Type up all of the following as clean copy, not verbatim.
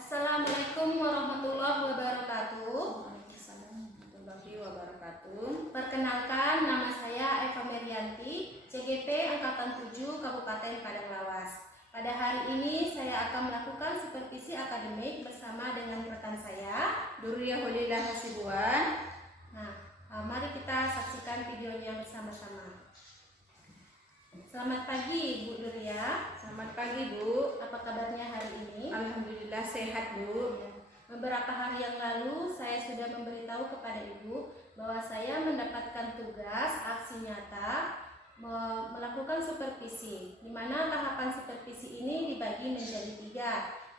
Assalamualaikum warahmatullahi wabarakatuh. Perkenalkan, nama saya Eva Merianti, CGP Angkatan 7 Kabupaten Padang Lawas. Pada hari ini saya akan melakukan supervisi akademik bersama dengan rekan saya, Durya Holila Hasibuan. Mari kita saksikan videonya bersama-sama. Selamat pagi Bu Durya. Selamat pagi Bu. Apa kabarnya hari ini? Alhamdulillah sehat Bu. Beberapa hari yang lalu saya sudah memberitahu kepada Ibu bahwa saya mendapatkan tugas aksi nyata melakukan supervisi, di mana tahapan supervisi ini dibagi menjadi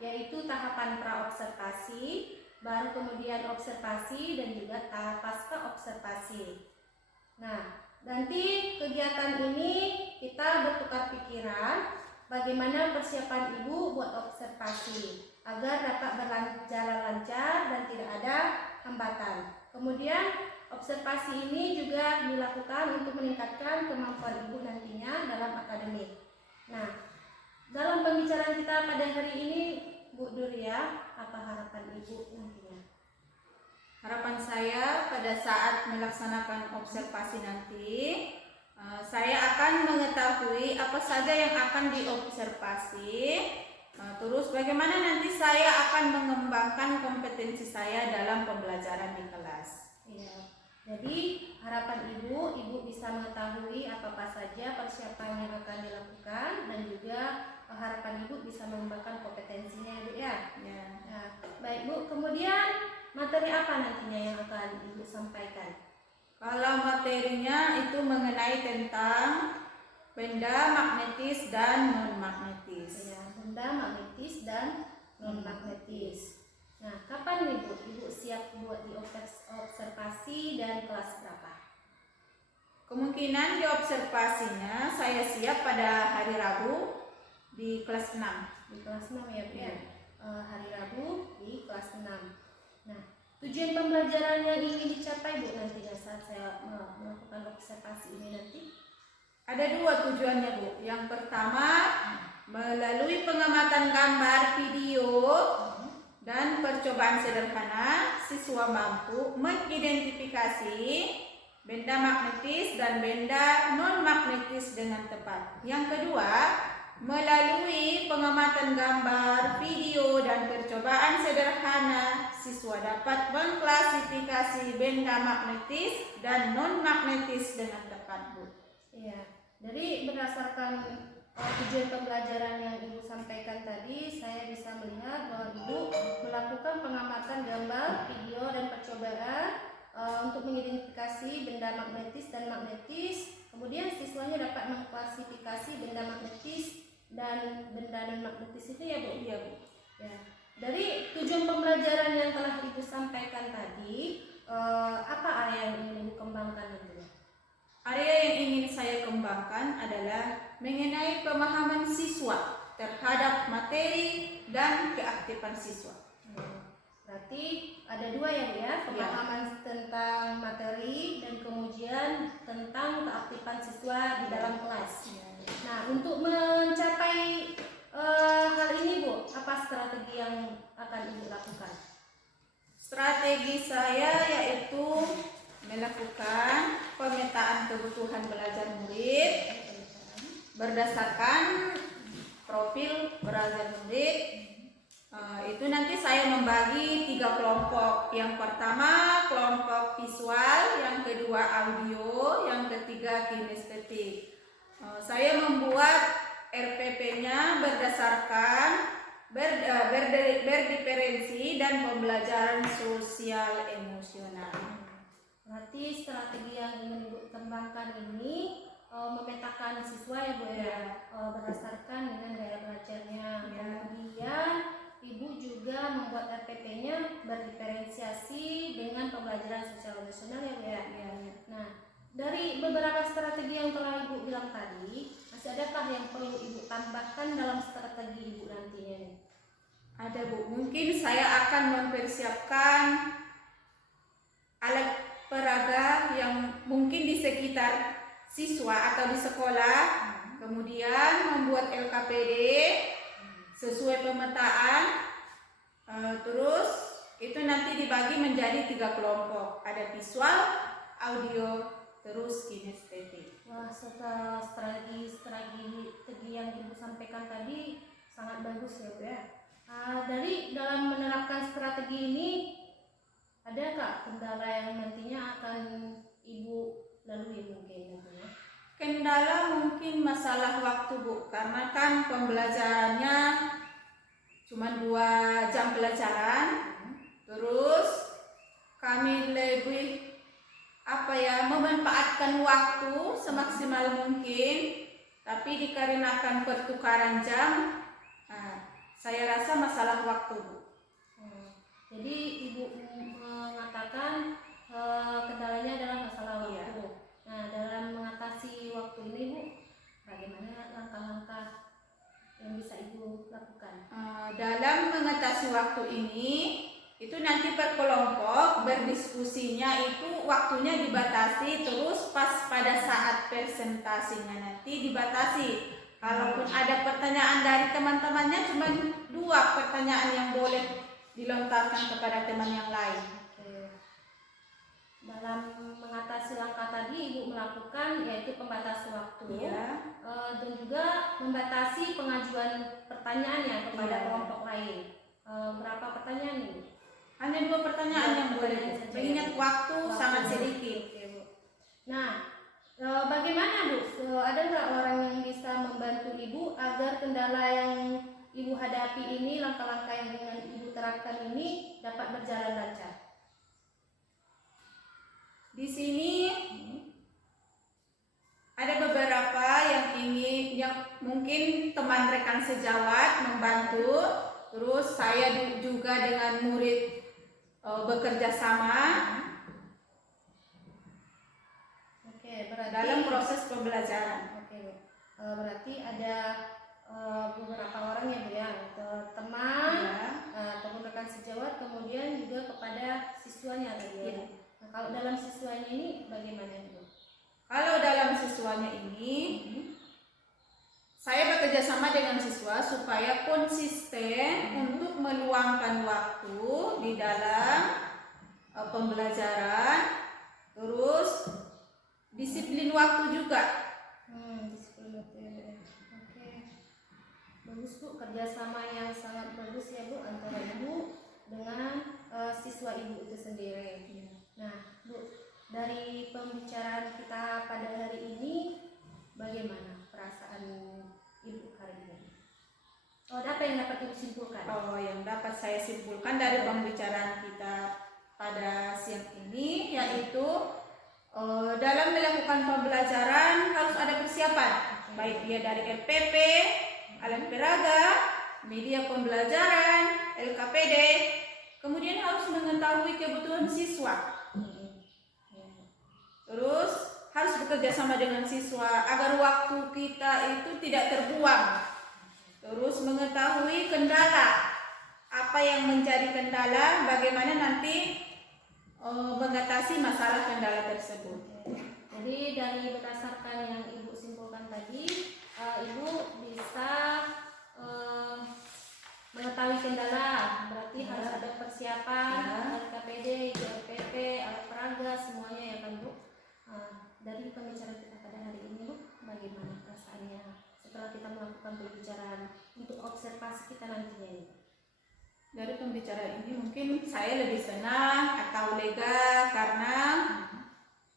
3, yaitu tahapan praobservasi, baru kemudian observasi, dan juga tahap pasca observasi. Nah, nanti kegiatan ini kita bertukar pikiran bagaimana persiapan Ibu buat observasi agar dapat berjalan lancar dan tidak ada hambatan. Kemudian observasi ini juga dilakukan untuk meningkatkan kemampuan Ibu nantinya dalam akademik. Nah, dalam pembicaraan kita pada hari ini, Bu Durya, apa harapan Ibu nantinya? Harapan saya pada saat melaksanakan observasi nanti, saya akan mengetahui apa saja yang akan diobservasi, terus bagaimana nanti saya akan mengembangkan kompetensi saya dalam pembelajaran di kelas. Iya. Jadi harapan Ibu bisa mengetahui apa saja persiapan yang akan dilakukan, dan juga harapan Ibu bisa mengembangkan kompetensinya, Ibu ya. Ya. Nah, baik Bu, kemudian materi apa nantinya yang akan Ibu sampaikan? Kalau materinya itu mengenai tentang benda magnetis dan non-magnetis. Ya, benda magnetis dan non-magnetis. Nah, kapan nih Bu, Ibu siap buat diobservasi dan kelas berapa? Kemungkinan diobservasinya saya siap pada hari Rabu di kelas 6. Di kelas 6 ya Bu ya. Hari Rabu di kelas 6. Nah, tujuan pembelajaran yang ingin dicapai Bu nantinya saat saya melakukan observasi ini nanti? Ada 2 tujuannya Bu. Yang pertama, melalui pengamatan gambar, video, dan percobaan sederhana, siswa mampu mengidentifikasi benda magnetis dan benda non-magnetis dengan tepat. Yang kedua, melalui pengamatan gambar, video, dan percobaan sederhana, siswa dapat mengklasifikasi benda magnetis dan non-magnetis dengan tepat Bu. Iya, dari berdasarkan tujuan pembelajaran yang Ibu sampaikan tadi, saya bisa melihat bahwa Ibu melakukan pengamatan gambar, video, dan percobaan untuk mengidentifikasi benda magnetis dan magnetis. Kemudian siswanya dapat mengklasifikasi benda magnetis dan benda non-magnetis itu ya Bu? Iya Bu. Ya. Dari tujuan pembelajaran yang telah Ibu sampaikan tadi, apa area yang ingin Ibu kembangkan nantinya? Area yang ingin saya kembangkan adalah mengenai pemahaman siswa terhadap materi dan keaktifan siswa. Berarti ada 2 ya Bu ya, pemahaman tentang materi dan kemudian tentang keaktifan siswa di dalam kelas. Nah, untuk mencapai hal ini Bu, apa strategi yang akan Ibu lakukan? Strategi saya yaitu melakukan pemetaan kebutuhan belajar murid berdasarkan profil belajar murid. Itu nanti saya membagi 3 kelompok. Yang pertama kelompok visual, yang kedua audio, yang ketiga kinestetik. Saya membuat RPP-nya berdasarkan berdiferensi dan pembelajaran sosial emosional. Berarti strategi yang ingin Ibu kembangkan ini memetakan siswa ya Bu ya, berdasarkan dengan gaya belajarnya beberapa strategi yang telah Ibu bilang tadi, masih adakah yang perlu Ibu tambahkan dalam strategi Ibu nantinya nih? Ada Bu, mungkin saya akan mempersiapkan alat peraga yang mungkin di sekitar siswa atau di sekolah, kemudian membuat LKPD sesuai pemetaan, terus itu nanti dibagi menjadi 3 kelompok, ada visual, audio, terus kinestetik. Wah, setelah strategi yang Ibu sampaikan tadi sangat bagus ya Bu ya. Dari dalam menerapkan strategi ini, ada nggak kendala yang nantinya akan Ibu lalui mungkin nantinya? Kendala mungkin masalah waktu Bu, karena kan pembelajarannya cuma 2 jam pelajaran, terus kami lebih memanfaatkan waktu semaksimal mungkin, tapi dikarenakan pertukaran jam, saya rasa masalah waktu Bu. Jadi Ibu mengatakan kendalanya adalah masalah waktu. Iya. Nah, dalam mengatasi waktu ini Bu, bagaimana langkah-langkah yang bisa Ibu lakukan? Dalam mengatasi waktu ini, itu nanti per kelompok berdiskusinya itu waktunya dibatasi, terus pas pada saat presentasinya nanti dibatasi. Kalaupun ada pertanyaan dari teman-temannya, cuma 2 pertanyaan yang boleh dilontarkan kepada teman yang lain. Dalam mengatasi langkah tadi Ibu melakukan yaitu pembatasan waktu, dan juga membatasi pengajuan pertanyaannya kepada kelompok lain. Berapa pertanyaan nih? Hanya 2 pertanyaan yang boleh. Mengingat waktu sangat sedikit. Oke, Bu. Nah, bagaimana Bu? Ada nggak orang yang bisa membantu Ibu agar kendala yang Ibu hadapi ini, langkah-langkah yang dengan Ibu terapkan ini dapat berjalan lancar? Di sini ada beberapa yang mungkin teman rekan sejawat membantu, terus saya juga dengan murid bekerja sama. Oke, berarti dalam proses pembelajaran. Oke, berarti ada beberapa orang ya Bu ya, teman ataupun rekan sejawat, kemudian juga kepada siswanya tadi ya. Nah, kalau dalam siswanya ini bagaimana Bu? Kalau dalam siswanya ini, saya bekerja sama dengan siswa supaya konsisten untuk meluangkan waktu di dalam pembelajaran, terus disiplin waktu juga. Disiplin waktu. Oke. Bagus Bu, kerjasama yang sangat bagus ya Bu antara Ibu dengan siswa Ibu itu sendiri. Nah Bu, dari pembicaraan kita pada hari ini, bagaimana perasaan Ibu hari ini? Apa yang dapat Ibu simpulkan? Yang dapat saya simpulkan dari pembicaraan kita pada siang ini yaitu dalam melakukan pembelajaran harus ada persiapan, baik dia dari LPP, alat peraga, media pembelajaran, LKPD, kemudian harus mengetahui kebutuhan siswa. Terus harus bekerja sama dengan siswa agar waktu kita itu tidak terbuang. Terus mengetahui kendala, apa yang menjadi kendala, bagaimana nanti mengatasi masalah kendala tersebut. Jadi dari berdasarkan yang Ibu simpulkan tadi, Ibu bisa mengetahui kendala, berarti harus ada persiapan, LKPD, JLPP, alat peraga, semuanya ya kan Bu. Dari pembicaraan kita pada hari ini Bu, bagaimana perasaannya setelah kita melakukan pembicaraan untuk observasi kita nantinya ini? Dari pembicaraan ini mungkin saya lebih senang atau lega karena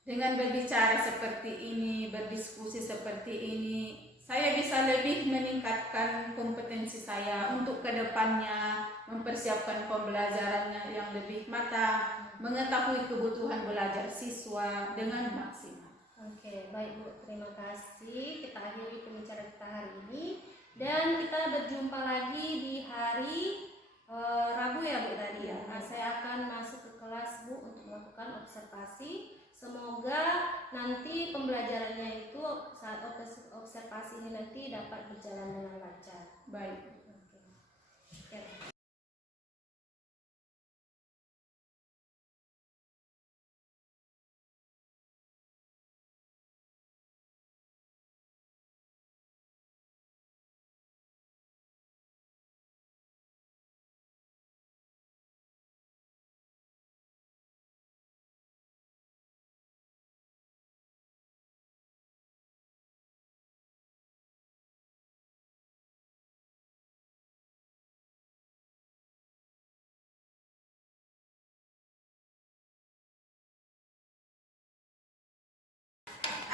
dengan berbicara seperti ini, berdiskusi seperti ini, saya bisa lebih meningkatkan kompetensi saya untuk kedepannya, mempersiapkan pembelajarannya yang lebih matang, mengetahui kebutuhan belajar siswa dengan maksimal. Oke, baik Bu, terima kasih. Kita akhiri pembicaraan kita hari ini dan kita berjumpa lagi di hari Rabu ya Bu tadi ya. Saya akan masuk ke kelas Bu untuk melakukan observasi Semoga nanti pembelajarannya itu saat observasi ini nanti dapat berjalan dengan lancar. Baik. Oke.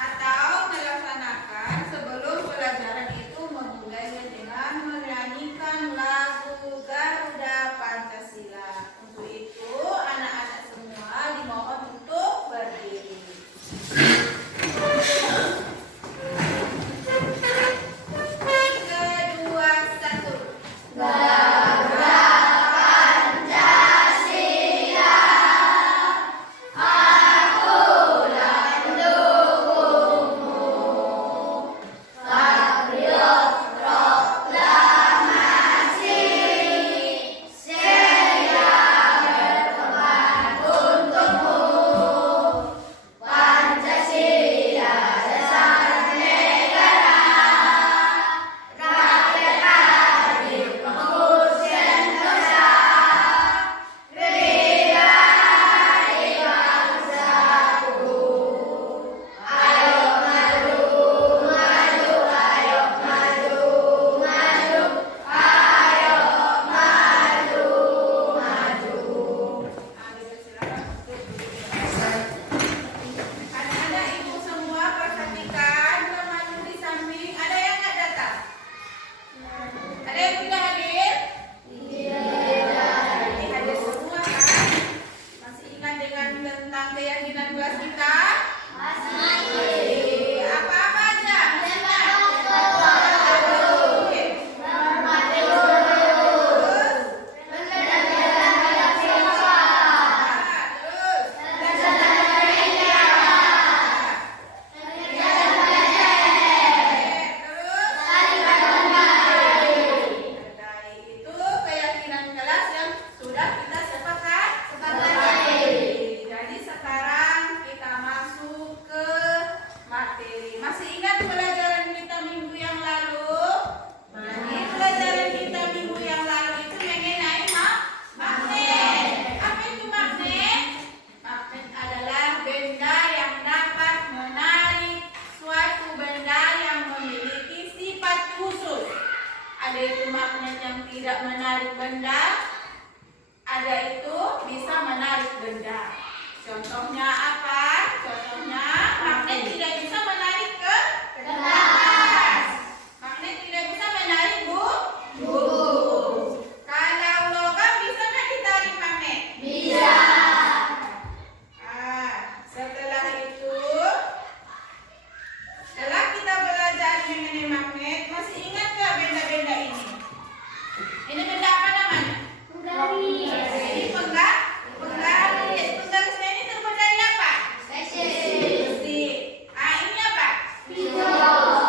Atau melaksanakan sebelum pelajaran itu memulainya dengan menyanyikan lagu Garuda Pancasila. Untuk itu anak-anak semua dimohon untuk berdiri. 3, 2, 1. Tidak menarik benda, ada itu bisa menarik benda. Contohnya apa? Contohnya magnet tidak bisa menarik ke atas. Magnet tidak bisa menarik buku. Kalau logam bisa nggak ditarik magnet? Bisa. Setelah itu, setelah kita belajar mengenai magnet, masih ingat nggak benda-benda ini? Ini benda apa namanya? Penggaris. Ini penggaris. Penggarisnya ini terbuat dari apa? Besi. Ini apa? Spidol.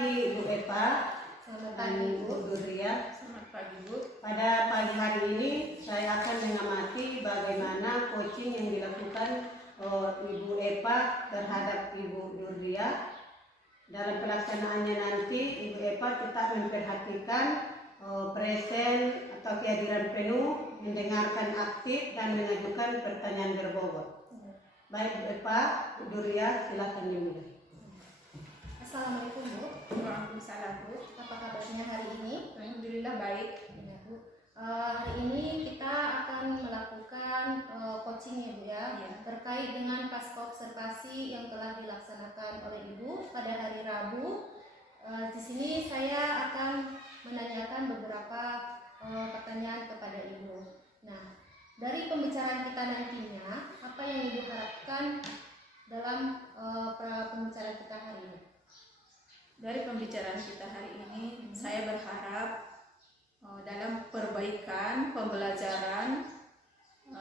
pagi Bu Eva Selamat dan pagi Bu Bu. Duria. Selamat pagi Bu. Pada pagi hari ini saya akan mengamati bagaimana coaching yang dilakukan Ibu Eva terhadap Ibu Duria. Dalam pelaksanaannya nanti Ibu Eva tetap memperhatikan present atau kehadiran penuh, mendengarkan aktif dan mengajukan pertanyaan berbobot. Baik Bu Eva, Bu Duria silakan dimulai. Assalamualaikum Bu. Waalaikumsalam Bu. Apa kabarnya hari ini? Alhamdulillah baik. Ya Bu. Hari ini kita akan melakukan coaching ya Bu ya, Iya. terkait dengan pasca observasi yang telah dilaksanakan oleh Ibu pada hari Rabu. Di sini saya akan menanyakan beberapa pertanyaan kepada Ibu. Nah, dari pembicaraan kita nantinya, apa yang Ibu harapkan dalam pembicaraan kita hari ini? Dari pembicaraan kita hari ini, saya berharap dalam perbaikan pembelajaran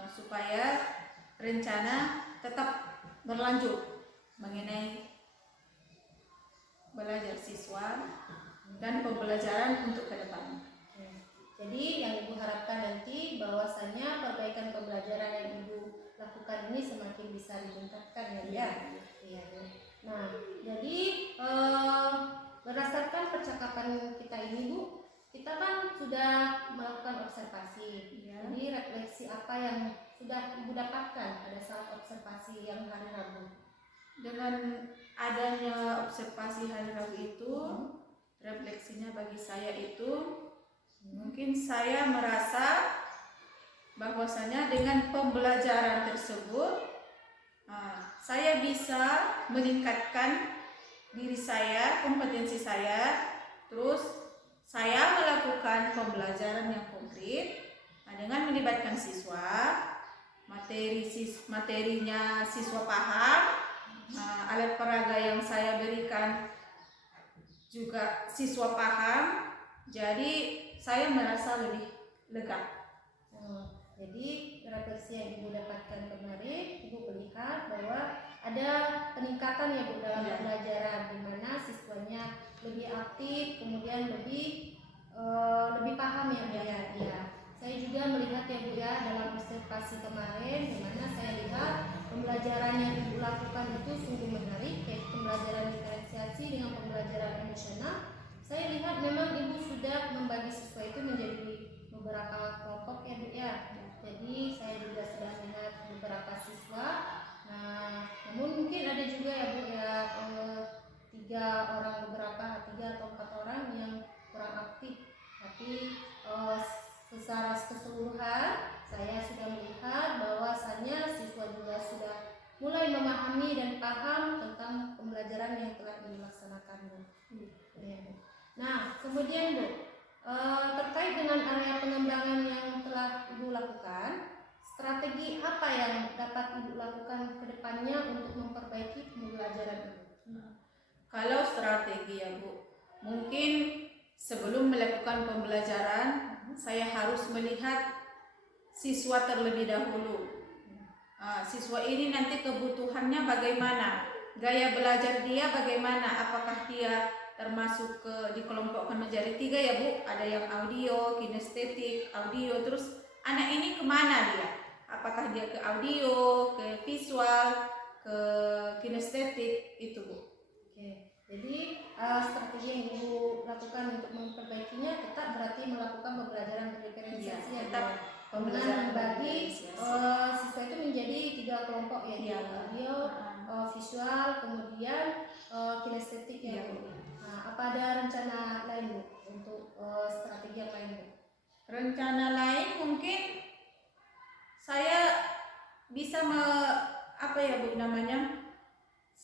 supaya rencana tetap berlanjut mengenai belajar siswa dan pembelajaran untuk ke depan. Jadi yang Ibu harapkan nanti bahwasanya perbaikan pembelajaran yang Ibu lakukan ini semakin bisa ditingkatkan ya. Iya. Nah, jadi berdasarkan percakapan kita ini Bu, kita kan sudah melakukan observasi. Ya. Jadi refleksi apa yang sudah Ibu dapatkan pada saat observasi yang hari Rabu? Dengan adanya observasi hari Rabu itu, refleksinya bagi saya itu mungkin saya merasa bahwasanya dengan pembelajaran tersebut saya bisa meningkatkan diri saya, kompetensi saya, terus saya melakukan pembelajaran yang konkret dengan melibatkan siswa, materinya siswa paham, alat peraga yang saya berikan juga siswa paham, jadi saya merasa lebih lega. Jadi refleksi yang Ibu dapatkan kemarin, Ibu melihat bahwa ada peningkatan ya Bu dalam pembelajaran, di mana siswanya lebih aktif, kemudian lebih paham ya Bu ya. Iya. Saya juga melihat ya Bu ya dalam observasi kemarin, di mana saya lihat pembelajaran yang Ibu lakukan itu sungguh menarik, yaitu pembelajaran diferensiasi dengan pembelajaran emosional. Saya lihat memang Ibu sudah membagi siswa itu menjadi beberapa kelompok ya Bu ya. Jadi saya juga sudah melihat beberapa siswa. Nah, namun mungkin ada juga ya Bu ya 3 atau 4 orang yang kurang aktif. Tapi secara keseluruhan saya sudah melihat bahwasannya siswa juga sudah mulai memahami dan paham tentang pembelajaran yang telah dilaksanakan Bu. Nah, kemudian Bu, terkait dengan area pengembangan yang telah Ibu lakukan, strategi apa yang dapat Ibu lakukan ke depannya untuk memperbaiki pembelajaran Ibu? Kalau strategi ya Bu, mungkin sebelum melakukan pembelajaran saya harus melihat siswa terlebih dahulu. Siswa ini nanti kebutuhannya bagaimana, gaya belajar dia bagaimana, apakah dia termasuk dikelompokkan menjadi 3 ya Bu, ada yang audio, kinestetik, audio, terus anak ini kemana dia, apakah dia ke audio, ke visual, ke kinestetik, itu Bu. Oke, jadi strategi yang Ibu lakukan untuk memperbaikinya tetap berarti melakukan pembelajaran berdiferensiasi ya, tetap pembelajaran membagi siswa itu menjadi 3 kelompok ya, Iya. audio, visual, kemudian kinestetik ya Bu. Nah, apa ada rencana lain Bu untuk strategi yang lain Bu? Rencana lain mungkin saya bisa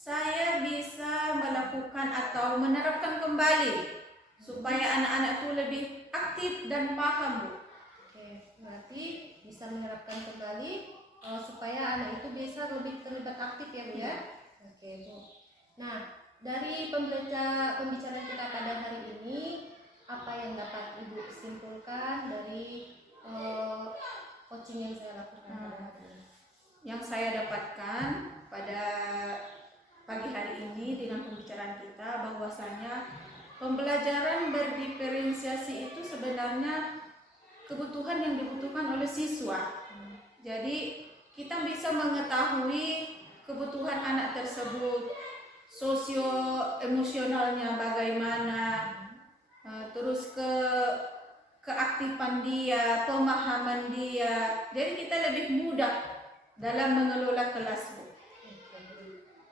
saya bisa melakukan atau menerapkan kembali supaya anak-anak itu lebih aktif dan paham Bu. Oke, berarti bisa menerapkan kembali supaya anak itu bisa lebih terlibat aktif ya Bu ya. Oke Bu. Nah, dari pembicaraan kita pada hari ini, apa yang dapat Ibu simpulkan dari coaching yang saya lakukan pada hari ini? Yang saya dapatkan pada pagi hari ini dengan pembicaraan kita bahwasanya Pembelajaran berdiferensiasi itu sebenarnya kebutuhan yang dibutuhkan oleh siswa. Jadi kita bisa mengetahui kebutuhan anak tersebut, sosio emosionalnya bagaimana, terus keaktifan dia, pemahaman dia. Jadi kita lebih mudah dalam mengelola kelas, Bu.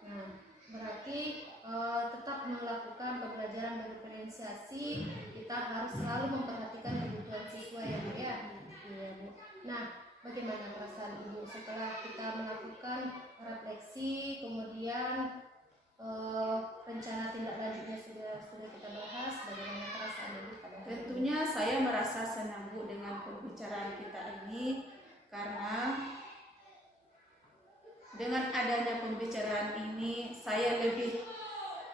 Nah, berarti tetap melakukan pembelajaran berdiferensiasi, kita harus selalu memperhatikan kebutuhan siswa ya Bu ya. Iya, Bu. Nah, bagaimana perasaan Ibu setelah kita melakukan refleksi, kemudian rencana tindak lanjutnya sudah kita bahas, bagaimana perasaan Ibu pada hari ini? Tentunya saya merasa senang, Bu, dengan pembicaraan kita ini, karena dengan adanya pembicaraan ini saya lebih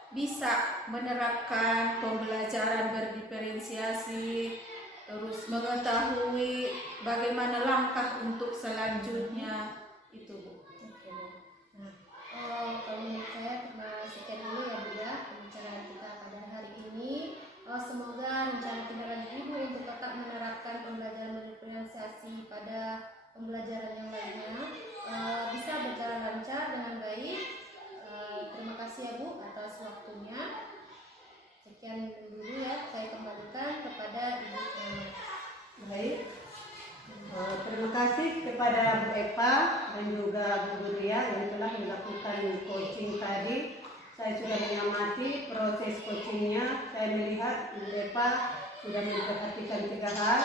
bisa menerapkan pembelajaran berdiferensiasi, terus mengetahui bagaimana langkah untuk selanjutnya itu, Bu. Oke, Bu. Nah, kalau menurut saya sekian dulu ya Bu ya pembicaraan kita pada hari ini. Semoga rencana tindak lanjut Ibu untuk tetap menerapkan pembelajaran berdiferensiasi pada pembelajaran yang lainnya bisa berjalan lancar dengan baik. Terima kasih ya Bu atas waktunya. Sekian dulu ya, saya kembalikan kepada Ibu Nana. Baik. Terima kasih kepada Bu Epa dan juga Bu Nuria yang telah melakukan coaching tadi. Saya sudah mengamati proses coachingnya. Saya melihat Bu Epa sudah memperhatikan 3 hal.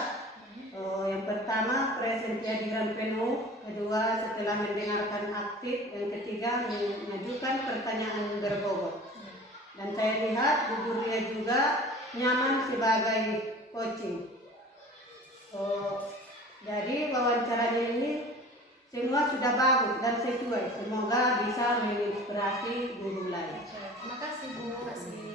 Yang pertama, present kehadiran penuh. Kedua, setelah mendengarkan aktif. Yang ketiga, mengajukan pertanyaan berbobot. Dan saya lihat Bu Nuria juga nyaman sebagai coaching. Jadi wawancaranya ini semua sudah bagus dan sesuai. Semoga bisa menginspirasi guru lain. Terima kasih Bu. Terima kasih.